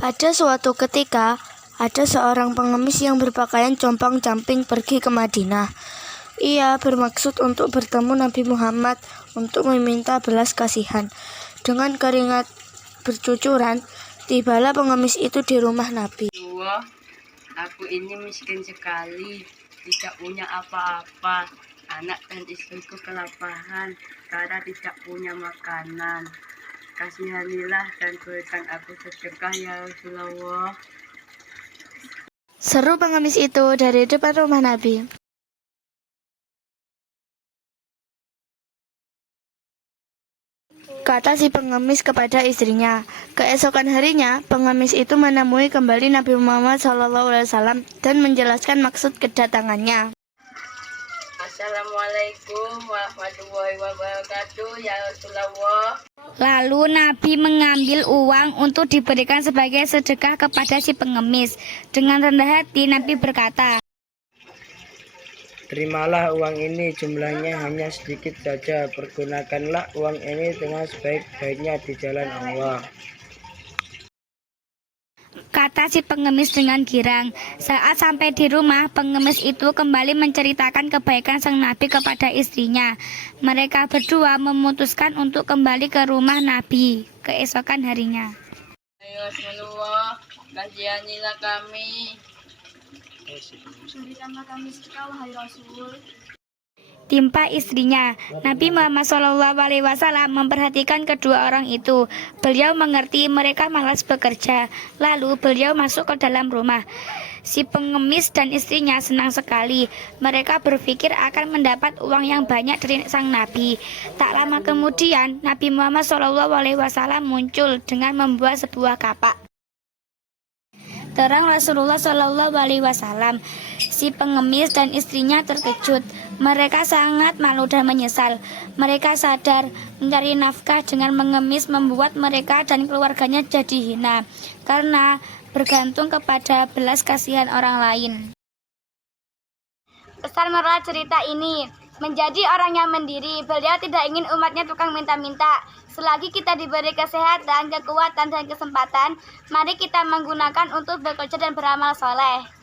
Pada suatu ketika, ada seorang pengemis yang berpakaian compang-camping pergi ke Madinah. Ia bermaksud untuk bertemu Nabi Muhammad untuk meminta belas kasihan. Dengan keringat bercucuran, tibalah pengemis itu di rumah Nabi. Wah, aku ini miskin sekali, tidak punya apa-apa. Anak dan istriku kelaparan karena tidak punya makanan. Kasihanilah dan berikan aku sedekah ya Rasulullah. Seru pengemis itu dari depan rumah Nabi. Kata si pengemis kepada istrinya. Keesokan harinya, pengemis itu menemui kembali Nabi Muhammad SAW dan menjelaskan maksud kedatangannya. Assalamualaikum warahmatullahi wabarakatuh ya Rasulullah. Lalu Nabi mengambil uang untuk diberikan sebagai sedekah kepada si pengemis. Dengan rendah hati Nabi berkata, "Terimalah uang ini, jumlahnya hanya sedikit saja. Pergunakanlah uang ini dengan sebaik-baiknya di jalan Allah." kata si pengemis dengan girang. Saat sampai di rumah, pengemis itu kembali menceritakan kebaikan sang Nabi kepada istrinya. Mereka berdua memutuskan untuk kembali ke rumah Nabi keesokan harinya. Ya Rasulullah, kasihanilah kami. Berikanlah kami sedekah, wahai Rasul. Timpa istrinya. Nabi Muhammad SAW memperhatikan kedua orang itu. Beliau mengerti mereka malas bekerja. Lalu beliau masuk ke dalam rumah. Si pengemis dan istrinya senang sekali. Mereka berpikir akan mendapat uang yang banyak dari sang Nabi. Tak lama kemudian, Nabi Muhammad SAW muncul dengan membuat sebuah kapak. Terang Rasulullah SAW. Si pengemis dan istrinya terkejut. Mereka sangat malu dan menyesal. Mereka sadar mencari nafkah dengan mengemis membuat mereka dan keluarganya jadi hina karena bergantung kepada belas kasihan orang lain. Pesan moral cerita ini, menjadi orang yang mandiri, beliau tidak ingin umatnya tukang minta-minta. Selagi kita diberi kesehatan, kekuatan, dan kesempatan, mari kita menggunakan untuk bekerja dan beramal soleh.